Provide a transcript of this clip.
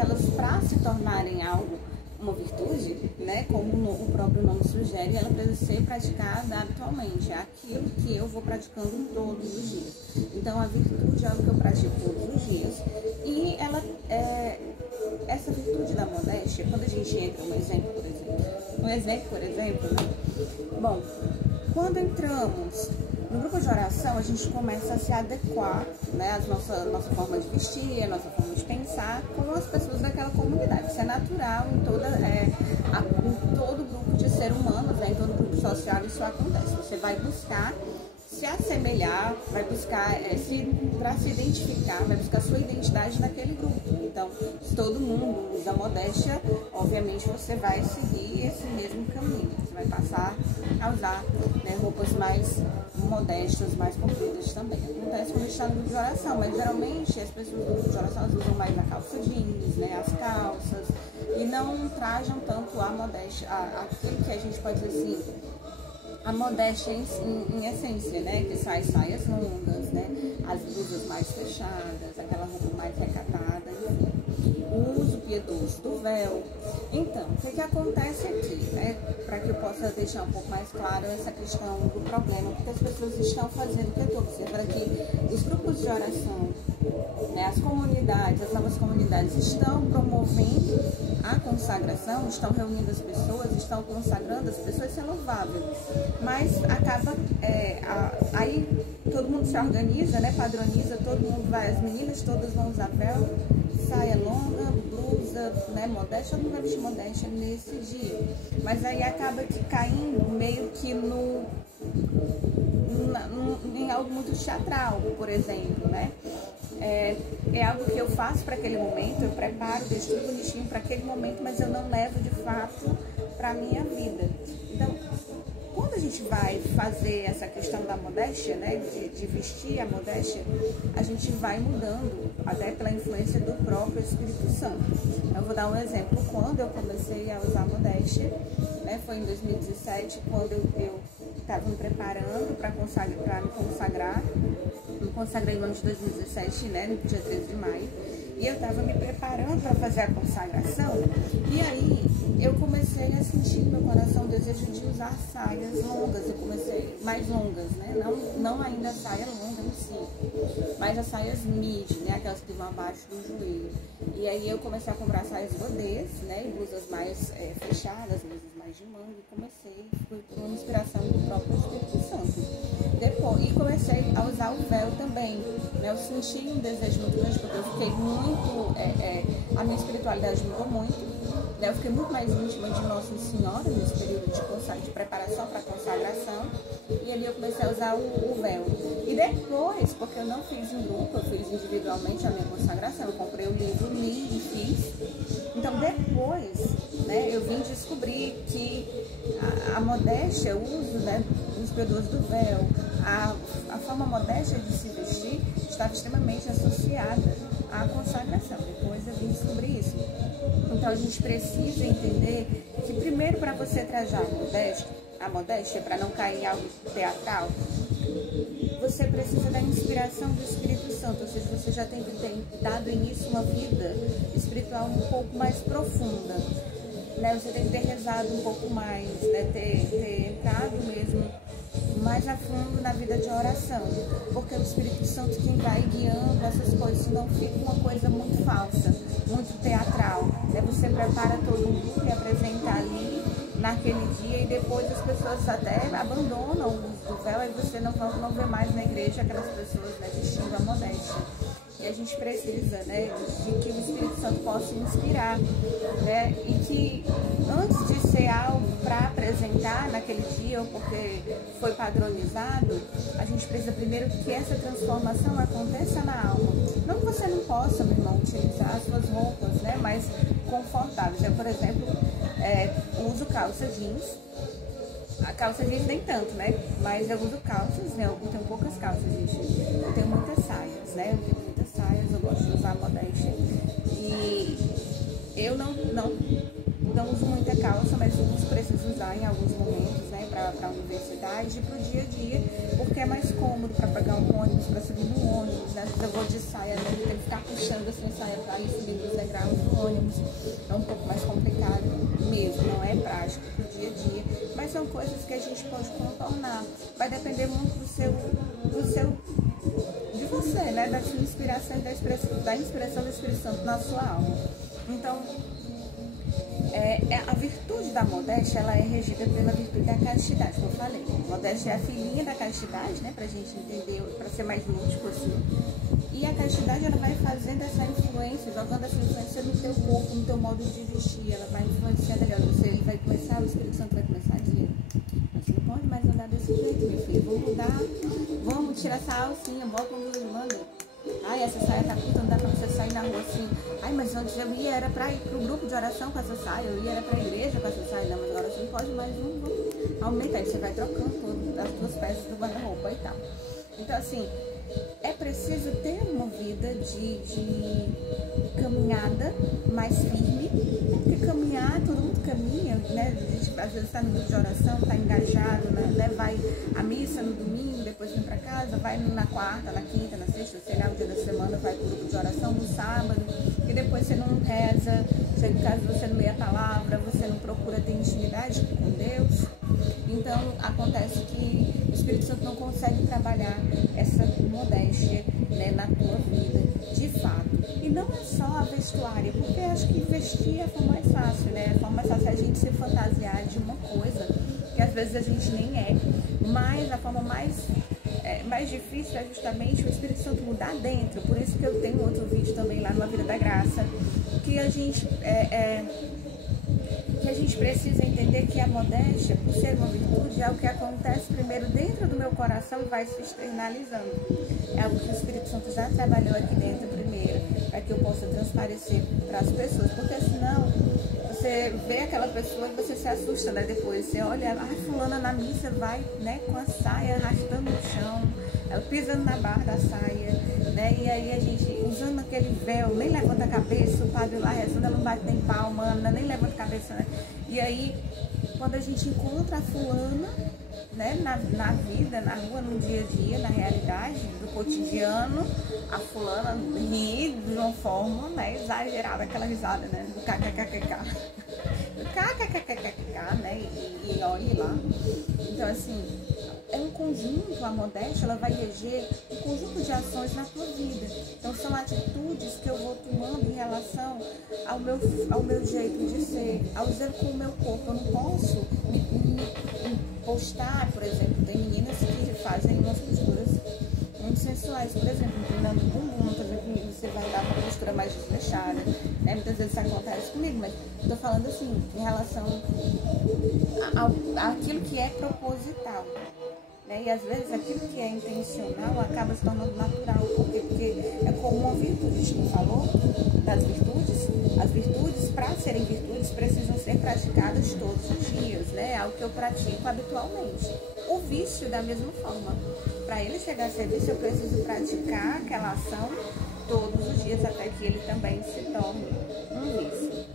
elas, para se tornarem algo, uma virtude, né, como o próprio nome sugere, ela precisa ser praticada habitualmente, é aquilo que eu vou praticando todos os dias. Então a virtude é algo que eu pratico todos os dias, e ela essa virtude da modéstia, quando a gente entra, um exemplo, por exemplo, né? Bom, quando entramos no grupo de oração, a gente começa a se adequar, né, a nossa forma de vestir, a nossa forma de pensar com as pessoas daquela comunidade. Isso é natural em todo grupo de seres humanos, né, em todo grupo social isso acontece. Você vai buscar se assemelhar, vai buscar para se identificar, vai buscar sua identidade naquele grupo. Então, se todo mundo usa modéstia, obviamente você vai seguir esse mesmo caminho. Você vai passar a usar, né, roupas mais modestas, mais compridas também. Acontece quando está no grupo de oração, mas geralmente as pessoas do grupo de oração usam mais a calça jeans, né, as calças, e não trajam tanto a modéstia, aquilo que a gente pode dizer assim, a modéstia em essência, né? Que sai saias longas, né? As blusas mais fechadas, aquela roupa mais recatada, enfim. O uso piedoso do véu. Então, o que acontece aqui, né? Para que eu possa deixar um pouco mais claro essa questão do problema, porque as pessoas estão fazendo, o que eu estou observando aqui, os grupos de oração, né? As comunidades, as novas comunidades estão promovendo a consagração, estão reunindo as pessoas, estão consagrando as pessoas, isso é louvável. Mas acaba, aí todo mundo se organiza, né, padroniza, todo mundo vai, as meninas todas vão usar véu, saia longa, blusa, né, modéstia, todo mundo vai vestir modéstia nesse dia. Mas aí acaba caindo meio que em algo muito teatral, por exemplo, né? É algo que eu faço para aquele momento, eu preparo, deixo tudo bonitinho para aquele momento, mas eu não levo de fato para a minha vida. Então, quando a gente vai fazer essa questão da modéstia, né, de vestir a modéstia, a gente vai mudando, até pela influência do próprio Espírito Santo. Eu vou dar um exemplo. Quando eu comecei a usar modéstia, né, foi em 2017, quando eu estava me preparando para me consagrar. Me consagrei no ano de 2017, né, no dia 13 de maio. E eu estava me preparando para fazer a consagração, e aí eu comecei a sentir no meu coração o desejo de usar saias longas. Eu comecei mais longas, né? Não ainda a saia longa em si, mas as saias midi, né? Aquelas que vão abaixo do joelho. E aí eu comecei a comprar saias godês, né? E blusas mais fechadas, blusas mais de manga, e fui por uma inspiração do próprio Espírito Santo. E comecei a usar o véu também, né? Eu senti um desejo muito grande, porque eu fiquei muito, a minha espiritualidade mudou muito, né? Eu fiquei muito mais íntima de Nossa Senhora nesse período de preparação para a consagração, e ali eu comecei a usar o véu. E depois, porque eu não fiz em grupo, eu fiz individualmente a minha consagração, eu comprei o livro, li e fiz. Então depois, né, eu vim descobrir que a modéstia, o uso, né, dos piedosos do véu, a forma modéstia de se vestir estava extremamente associada à consagração. Depois eu vim descobrir isso. Então a gente precisa entender que primeiro, para você trajar a modéstia, para não cair em algo teatral, você precisa da inspiração do Espírito Santo, ou seja, você já tem que ter dado início a uma vida espiritual um pouco mais profunda, né? Você tem que ter rezado um pouco mais, né? ter entrado mesmo mais a fundo na vida de oração, porque é o Espírito Santo quem vai guiando essas coisas, senão fica uma coisa muito falsa, muito teatral, né? Você prepara todo um grupo e apresenta ali naquele dia, e depois as pessoas até abandonam o uso do véu, e você não vê mais na igreja aquelas pessoas, né, vestindo a modéstia. E a gente precisa, né, de que o Espírito Santo possa inspirar, né, e que antes de ser algo para apresentar naquele dia, ou porque foi padronizado, a gente precisa primeiro que essa transformação aconteça na alma. Não que você não possa, meu irmão, utilizar as suas roupas, né, mais confortáveis. Eu, por exemplo, uso calça jeans. A calça jeans nem tanto, né? Mas eu uso calças, né? Eu tenho poucas calças, gente. Eu tenho muitas saias, né? Eu gosto de usar modéstia. E eu não não uso muita calça, mas uso, preciso usar em alguns momentos, né, para a universidade e para o dia a dia, porque é mais cômodo para pegar um ônibus, para subir no ônibus, né? Eu vou de saia, né? Eu tenho que ficar puxando assim a saia para ir subindo os degraus do ônibus, é um pouco mais complicado mesmo, não é prático para o dia a dia, mas são coisas que a gente pode contornar, vai depender muito de você, né, da sua inspiração e da inspiração do Espírito Santo na sua alma. Então, a virtude da modéstia, ela é regida pela virtude da castidade, como eu falei. Modéstia é a filhinha da castidade, né, pra gente entender, pra ser mais lúdico assim. E a castidade, ela vai fazendo essa influência, jogando essa influência no teu corpo, no teu modo de vestir. Ela vai influenciando, ele vai começar, o Espírito Santo vai começar a dizer: você não pode mais andar desse jeito, meu filho, vamos mudar, vamos tirar essa alcinha, bota um manda. Ai, essa saia tá curta, não dá pra você sair na rua assim. Ai, mas antes eu ia era pra ir pro grupo de oração com essa saia, eu ia era pra igreja com essa saia. Não, mas agora você não pode mais, não aumenta. Aí você vai trocando tudo, as duas peças do guarda-roupa e tal. Então, assim, é preciso ter uma vida de caminhada mais firme, porque caminhar, todo mundo caminha, né? A gente às vezes está no grupo de oração, está engajado, né? Vai à missa no domingo, depois vem para casa, vai na quarta, na quinta, na sexta, sei lá, o dia da semana, vai para o grupo de oração no sábado, e depois você não reza, chega em casa, você não lê a palavra, você não procura ter intimidade com Deus. Então, acontece que o Espírito Santo não consegue trabalhar essa modéstia, né, na tua vida, de fato. E não é só a vestuária, porque acho que vestir é a forma mais fácil, né? A forma mais fácil é a gente se fantasiar de uma coisa que às vezes a gente nem é. Mas a forma mais difícil é justamente o Espírito Santo mudar dentro. Por isso que eu tenho outro vídeo também lá no A Vida da Graça, que a gente precisa entender que a modéstia, por ser uma virtude, é o que acontece primeiro dentro do meu coração e vai se externalizando. É algo que o Espírito Santo já trabalhou aqui dentro primeiro, para que eu possa transparecer para as pessoas, porque senão você vê aquela pessoa e você se assusta, né? Depois você olha, fulana na missa vai, né, com a saia arrastando no chão, ela pisando na barra da saia, né? E aí a gente usando aquele véu, nem levanta a cabeça, o padre lá rezando, ela não bate nem palma, nem levanta a cabeça, né? E aí, quando a gente encontra a fulana, né, na vida, na rua, no dia a dia, na realidade, do cotidiano, a fulana ri de uma forma, né, exagerada, aquela risada, né, do kkkk, né, e olhe lá. Então, assim, é um conjunto, a modéstia, ela vai reger um conjunto de ações na tua vida. Então, são atitudes que eu vou tomando em relação ao meu jeito de ser, ao dizer com o meu corpo. Eu não posso me postar, por exemplo, tem meninas que fazem umas posturas muito sensuais, por exemplo, inclinando o bumbum, por exemplo, você vai dar uma postura mais desleixada, né? Muitas vezes isso acontece comigo, mas estou falando assim, em relação àquilo que é proposital. E às vezes aquilo que é intencional acaba se tornando natural. Por quê? Porque é como uma virtude, a gente falou das virtudes. As virtudes, para serem virtudes, precisam ser praticadas todos os dias, né? É algo que eu pratico habitualmente. O vício, da mesma forma. Para ele chegar a ser vício, eu preciso praticar aquela ação todos os dias, até que ele também se torne um vício.